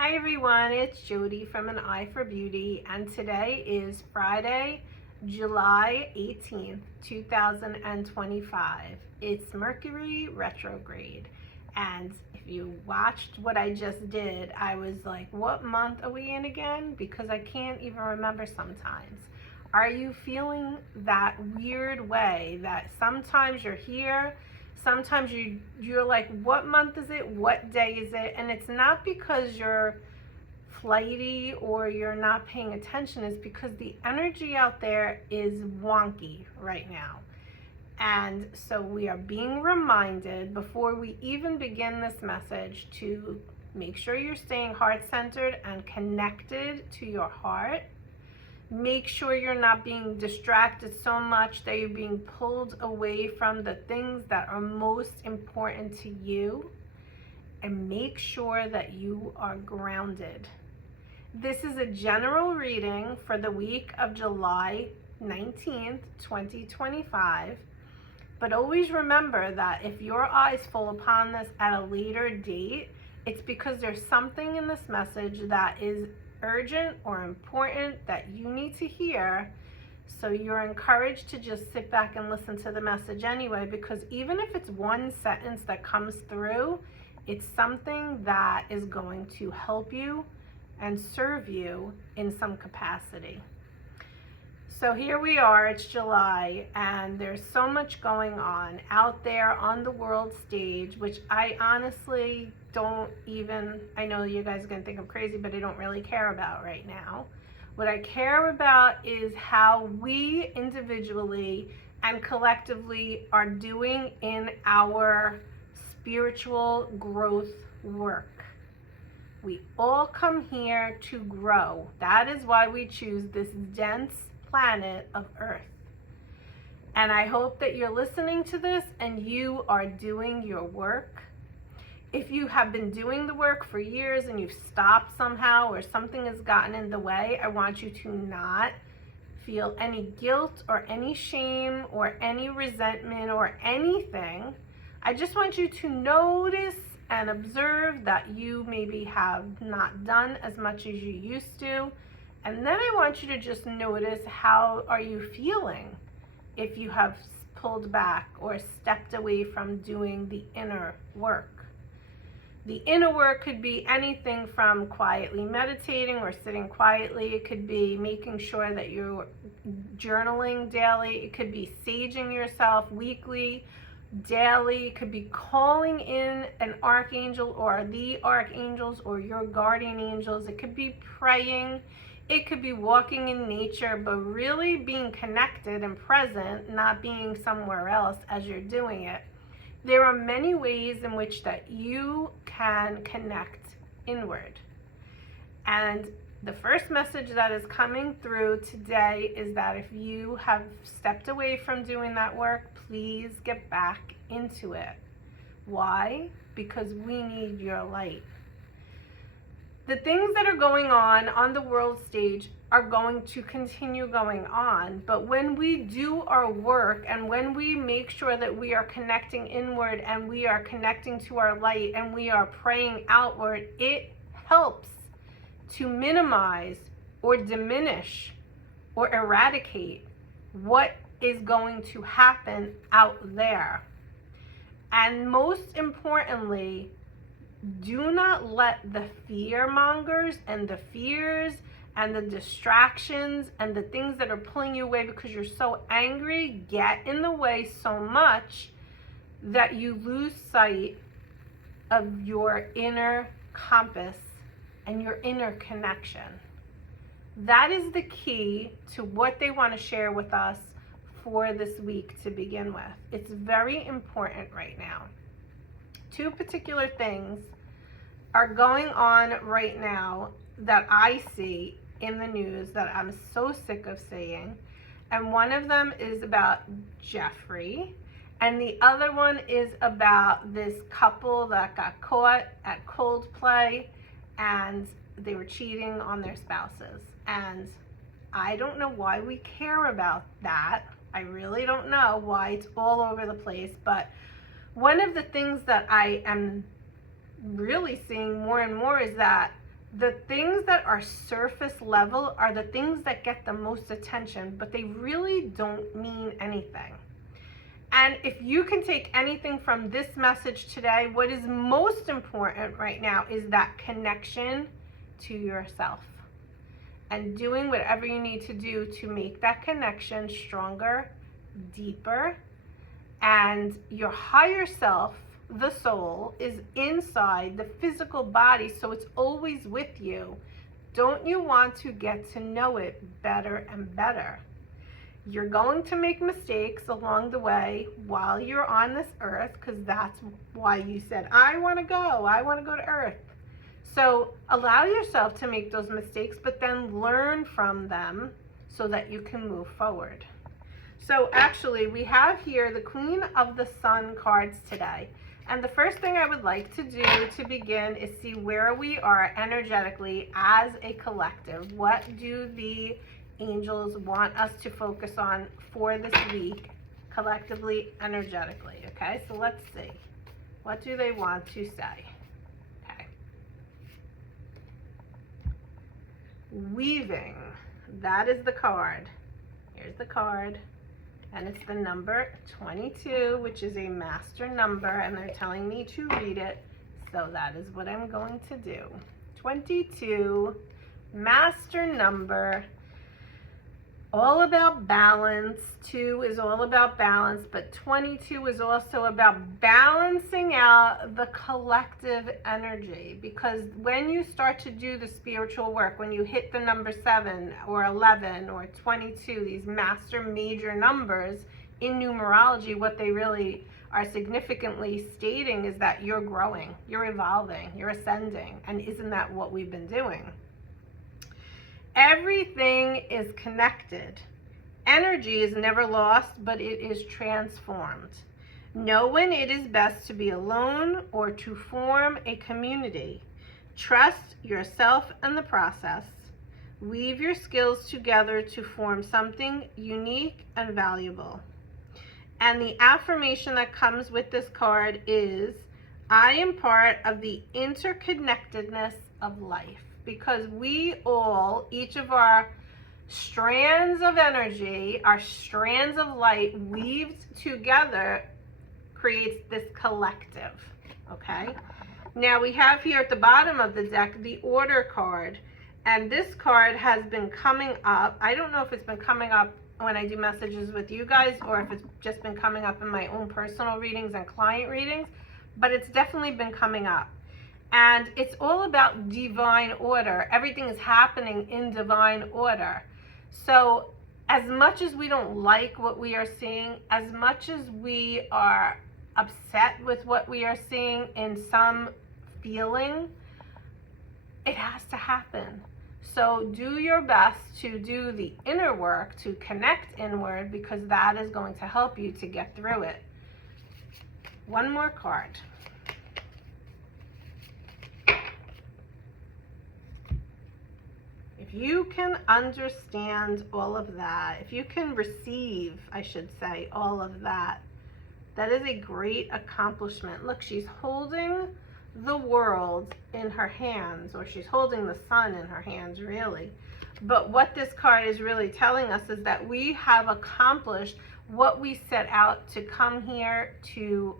Hi everyone, it's Jody from An Eye for Beauty, and today is Friday, July 18th, 2025. It's Mercury retrograde, and if you watched what I just did, I was like, what month are we in again? Because I can't even remember sometimes. Are you feeling that weird way that sometimes you're here, sometimes you're like, what month is it, what day is it? And it's not because you're flighty or you're not paying attention, it's because the energy out there is wonky right now. And so we are being reminded before we even begin this message to make sure you're staying heart-centered and connected to your heart. Make sure you're not being distracted so much that you're being pulled away from the things that are most important to you. And make sure that you are grounded. This is a general reading for the week of July 19th, 2025. But always remember that if your eyes fall upon this at a later date, it's because there's something in this message that is urgent or important that you need to hear. So you're encouraged to just sit back and listen to the message anyway, because even if it's one sentence that comes through, it's something that is going to help you and serve you in some capacity. So here we are, it's July, and there's so much going on out there on the world stage, which I honestly don't even, I know you guys are gonna think I'm crazy, but I don't really care about right now. What I care about is how we individually and collectively are doing in our spiritual growth work. We all come here to grow. That is why we choose this dense planet of Earth. And I hope that you're listening to this and you are doing your work. If you have been doing the work for years and you've stopped somehow or something has gotten in the way, I want you to not feel any guilt or any shame or any resentment or anything. I just want you to notice and observe that you maybe have not done as much as you used to. And then I want you to just notice, how are you feeling if you have pulled back or stepped away from doing the inner work. The inner work could be anything from quietly meditating or sitting quietly. It could be making sure that you're journaling daily. It could be saging yourself weekly, daily. It could be calling in an archangel or the archangels or your guardian angels. It could be praying. It could be walking in nature, but really being connected and present, not being somewhere else as you're doing it. There are many ways in which that you can connect inward. And the first message that is coming through today is that if you have stepped away from doing that work, please get back into it. Why? Because we need your light. The things that are going on the world stage are going to continue going on. But when we do our work and when we make sure that we are connecting inward and we are connecting to our light and we are praying outward, it helps to minimize or diminish or eradicate what is going to happen out there. And most importantly, do not let the fear mongers and the fears and the distractions and the things that are pulling you away because you're so angry get in the way so much that you lose sight of your inner compass and your inner connection. That is the key to what they want to share with us for this week to begin with. It's very important right now. Two particular things are going on right now that I see in the news that I'm so sick of seeing. And one of them is about Jeffree, and the other one is about this couple that got caught at Coldplay and they were cheating on their spouses. And I don't know why we care about that. I really don't know why it's all over the place. But one of the things that I am really seeing more and more is that The things that are surface level are the things that get the most attention, but they really don't mean anything. And if you can take anything from this message today, what is most important right now is that connection to yourself and doing whatever you need to do to make that connection stronger, deeper, and your higher self, the soul, is inside the physical body, so it's always with you. Don't you want to get to know it better and better? You're going to make mistakes along the way while you're on this earth, because that's why you said, I want to go to earth. So allow yourself to make those mistakes, but then learn from them so that you can move forward. So actually, we have here the Queen of the Sun cards today. And the first thing I would like to do to begin is see where we are energetically as a collective. What do the angels want us to focus on for this week, collectively, energetically? Okay, so let's see. What do they want to say? Okay. Weaving. That is the card. Here's the card. And it's the number 22, which is a master number, and they're telling me to read it, so that is what I'm going to do. 22, master number, all about balance. 2 is all about balance, but 22 is also about balancing out the collective energy, because when you start to do the spiritual work, when you hit the number 7 or 11 or 22, these master major numbers in numerology, what they really are significantly stating is that you're growing, you're evolving, you're ascending. And isn't that what we've been doing? Everything is connected. Energy is never lost, but it is transformed. Know when it is best to be alone or to form a community. Trust yourself and the process. Weave your skills together to form something unique and valuable. And the affirmation that comes with this card is, I am part of the interconnectedness of life. Because we all, each of our strands of energy, our strands of light weaved together creates this collective, okay? Now we have here at the bottom of the deck the order card, and this card has been coming up. I don't know if it's been coming up when I do messages with you guys or if it's just been coming up in my own personal readings and client readings, but it's definitely been coming up. And it's all about divine order. Everything is happening in divine order. So as much as we don't like what we are seeing, as much as we are upset with what we are seeing in some feeling, it has to happen. So do your best to do the inner work, to connect inward, because that is going to help you to get through it. One more card. If you can understand all of that, if you can receive, I should say, all of that, that is a great accomplishment. Look, she's holding the world in her hands, or she's holding the sun in her hands, really. But what this card is really telling us is that we have accomplished what we set out to come here to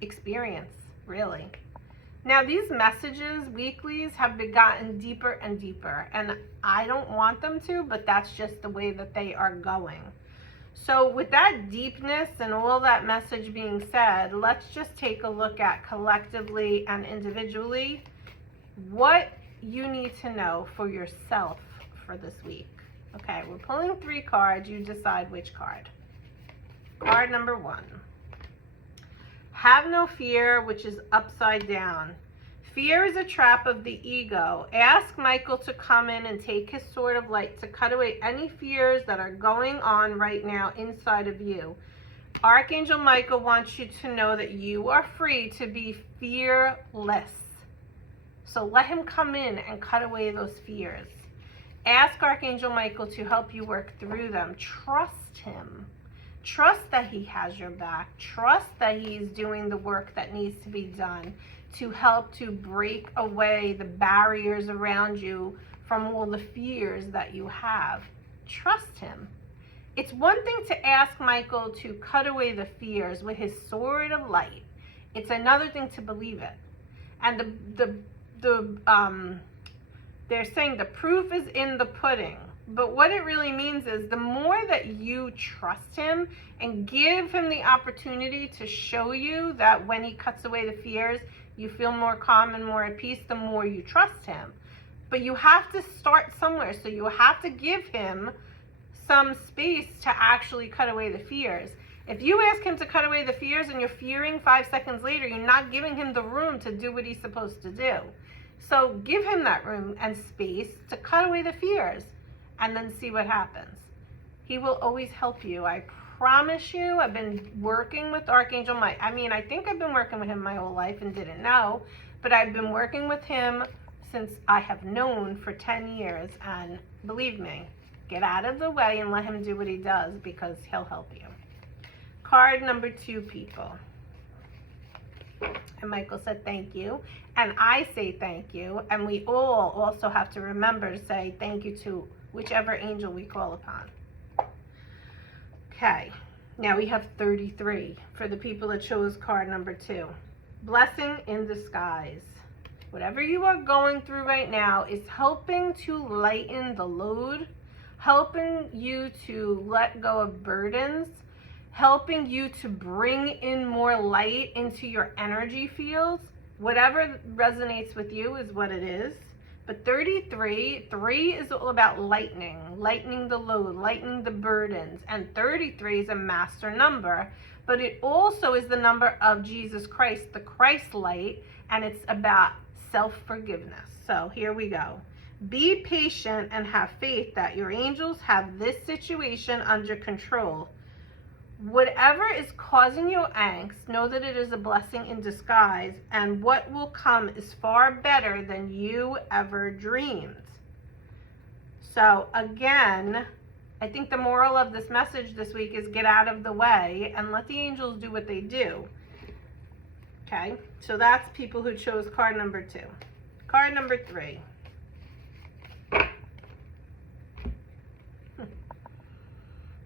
experience, really. Now, these messages, weeklies, have gotten deeper and deeper, and I don't want them to, but that's just the way that they are going. So with that deepness and all that message being said, let's just take a look at collectively and individually what you need to know for yourself for this week. Okay, we're pulling 3 cards. You decide which card. Card number 1. Have no fear, which is upside down. Fear is a trap of the ego. Ask Michael to come in and take his sword of light to cut away any fears that are going on right now inside of you. Archangel Michael wants you to know that you are free to be fearless. So let him come in and cut away those fears. Ask Archangel Michael to help you work through them. Trust him. Trust that he has your back. Trust that he's doing the work that needs to be done. to help to break away the barriers around you from all the fears that you have. Trust him. It's one thing to ask Michael to cut away the fears with his sword of light. It's another thing to believe it. And they're saying the proof is in the pudding. But what it really means is the more that you trust him and give him the opportunity to show you that when he cuts away the fears, you feel more calm and more at peace, the more you trust him. But you have to start somewhere. So you have to give him some space to actually cut away the fears. If you ask him to cut away the fears and you're fearing 5 seconds later, you're not giving him the room to do what he's supposed to do. So give him that room and space to cut away the fears and then see what happens. He will always help you. I promise you. I've been working with Archangel Mike. I think I've been working with him my whole life and didn't know, but I've been working with him since I have known for 10 years. And believe me, get out of the way and let him do what he does, because he'll help you. Card number 2, people. And Michael said thank you. And I say thank you. And we all also have to remember to say thank you to whichever angel we call upon. Okay. Now we have 33 for the people that chose card number 2. Blessing in disguise. Whatever you are going through right now is helping to lighten the load, helping you to let go of burdens, helping you to bring in more light into your energy fields. Whatever resonates with you is what it is. But 33 is all about lightening the load, lightening the burdens. And 33 is a master number, but it also is the number of Jesus Christ, the Christ light, and it's about self-forgiveness. So here we go. Be patient and have faith that your angels have this situation under control. Whatever is causing you angst, know that it is a blessing in disguise, and what will come is far better than you ever dreamed. So again, I think the moral of this message this week is get out of the way and let the angels do what they do. Okay, so that's people who chose card number 2. Card number 3.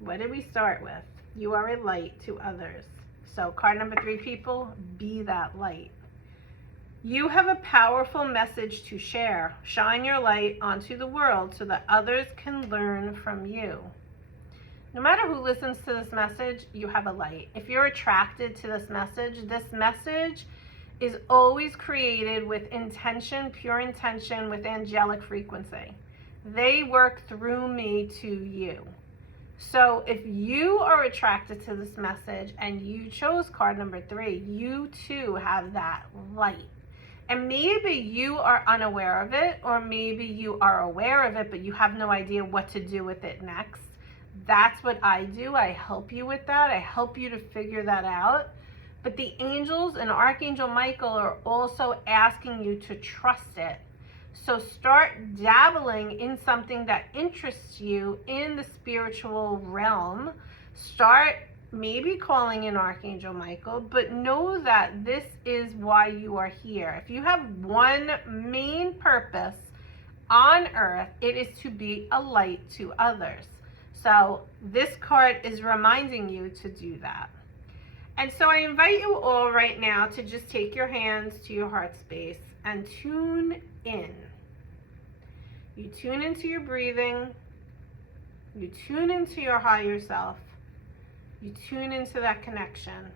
What did we start with? You are a light to others. So card number 3, people, be that light. You have a powerful message to share. Shine your light onto the world so that others can learn from you. No matter who listens to this message, you have a light. If you're attracted to this message is always created with intention, pure intention, with angelic frequency. They work through me to you. So if you are attracted to this message and you chose card number 3, you too have that light. And maybe you are unaware of it, or maybe you are aware of it, but you have no idea what to do with it next. That's what I do. I help you with that. I help you to figure that out. But the angels and Archangel Michael are also asking you to trust it. So start dabbling in something that interests you in the spiritual realm. Start maybe calling in Archangel Michael, but know that this is why you are here. If you have one main purpose on earth, it is to be a light to others. So this card is reminding you to do that. And so I invite you all right now to just take your hands to your heart space and tune in. You tune into your breathing. You tune into your higher self. You tune into that connection.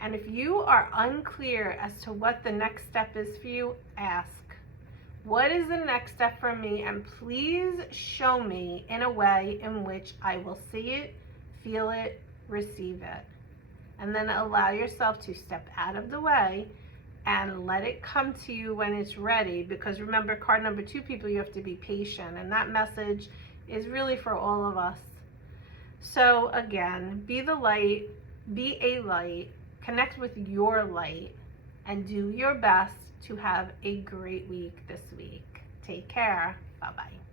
And if you are unclear as to what the next step is for you, ask, what is the next step for me? And please show me in a way in which I will see it, feel it, receive it. And then allow yourself to step out of the way and let it come to you when it's ready. Because remember, card number 2, people, you have to be patient. And that message is really for all of us. So again, be the light, be a light, connect with your light, and do your best to have a great week this week. Take care. Bye-bye.